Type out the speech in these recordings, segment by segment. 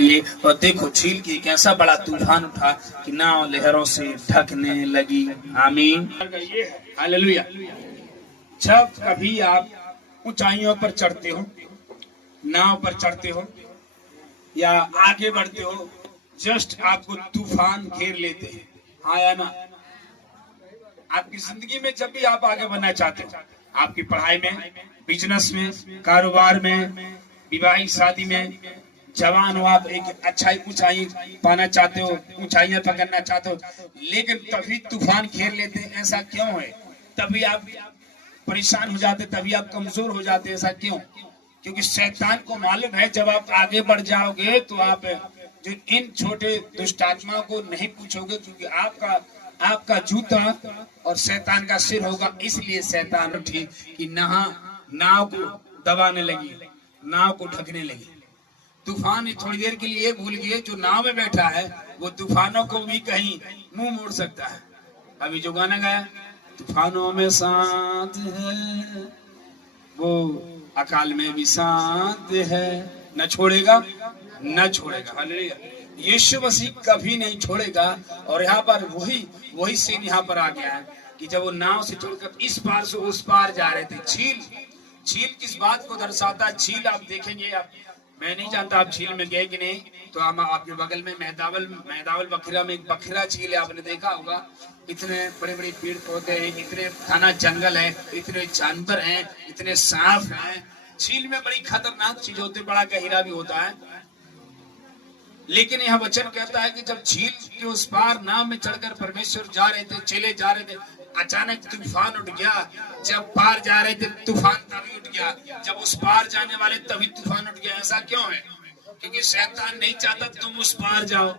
लिए और देखो झील की कैसा बड़ा तूफान उठा कि नाव लहरों से ढकने लगी। आमीन। ये है हालेलुया। जब कभी आप ऊंचाइयों पर चढ़ते हो, नाव पर चढ़ते हो या आगे बढ़ते हो, जस्ट आपको तूफान घेर लेते हैं, हाँ या ना? आपकी जिंदगी में जब भी आप आगे बढ़ना चाहते हो, आपकी पढ़ाई में, बिजनेस में, कारोबार में, विवाह शादी में, जवान हो आप, एक अच्छा ऊंचाई पाना चाहते हो, ऊंचाइयां पकड़ना चाहते हो, लेकिन तभी तूफान घेर लेते हैं। ऐसा क्यों है? तभी आप परेशान हो जाते, तभी आप कमजोर हो जाते। ऐसा क्यों? क्योंकि शैतान को मालूम है जब आप आगे बढ़ जाओगे तो आप जो इन छोटे दुष्ट आत्माओं को नहीं पूछोगे, क्योंकि आपका जूता और शैतान का सिर होगा। इसलिए शैतान उठी कि नाव को दबाने लगी, नाव को ढकने लगी। तूफान थोड़ी देर के लिए भूल गए, जो नाव में बैठा है वो तूफानों को भी कहीं मुंह मोड़ सकता है। अभी जो गाना गाया, तूफानों में साथ है वो अकाल में भी साथ है, न छोड़ेगा न छोड़ेगा। हालेलुया। यीशु मसीह कभी नहीं छोड़ेगा। और यहाँ पर वही सीन यहाँ पर आ गया है कि जब वो नाव से चढ़कर इस पार से उस पार जा रहे थे। झील किस बात को दर्शाता है? झील आप देखेंगे, आप, मैं नहीं जानता आप झील में गए कि नहीं, तो हम आपके बगल में मेहदावल बखीरा में एक बखीरा झील है, आपने देखा होगा। इतने बड़े बड़े पेड़ पौधे हैं, इतने घना जंगल है, इतने जानवर हैं, इतने सांप हैं। झील में बड़ी खतरनाक चीज होती है, बड़ा गहरा भी होता है। लेकिन यह वचन कहता है कि जब झील के उस पार नाव में चढ़कर परमेश्वर जा रहे थे, चले जा रहे थे, अचानक तूफान उठ गया। जब पार जा रहे थे तूफान तभी उठ गया, जब उस पार जाने वाले तभी तूफान उठ गया। ऐसा क्यों है? क्योंकि शैतान नहीं चाहता तुम उस पार जाओ,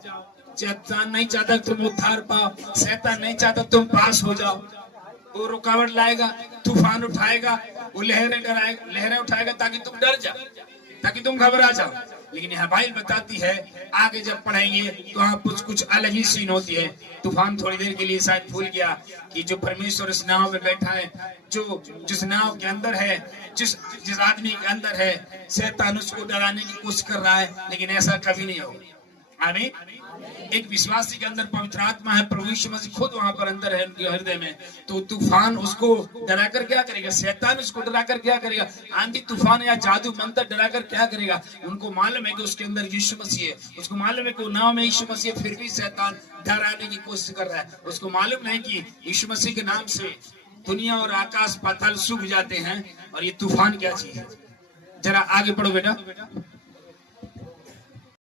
शैतान नहीं चाहता तुम उद्धार पाओ, शैतान नहीं चाहता तुम पास हो जाओ। वो रुकावट लाएगा, तूफान उठाएगा, वो लहरें उठाएगा ताकि तुम डर जाओ, ताकि तुम घबरा जाओ। लेकिन यहाँ बाइबल बताती है, आगे जब पढ़ेंगे तो वहाँ कुछ अलग ही सीन होती है। तूफान थोड़ी देर के लिए शायद भूल गया कि जो परमेश्वर इस नाव में बैठा है, जो जिस नाव के अंदर है, जिस आदमी के अंदर है, शैतान उसको डराने की कोशिश कर रहा है, लेकिन ऐसा कभी नहीं होगा। आमीन। एक विश्वासी के अंदर पवित्र आत्मा है, प्रभु यीशु मसीह खुद वहां पर अंदर है उनके हृदय में। तो तूफान उसको डराकर क्या करेगा? शैतान उसको डराकर क्या करेगा? आंधी तूफान या जादू मंत्र डराकर क्या करेगा? उनको मालूम है कि उसके अंदर यीशु मसीह है, उसको मालूम है कि नाम में यीशु मसीह है, फिर भी शैतान डराने की कोशिश कर रहा है। उसको मालूम है कि यीशु मसीह के नाम से दुनिया और आकाश पाताल सूख जाते हैं। और ये तूफान क्या चीज है? जरा आगे पढ़ो बेटा।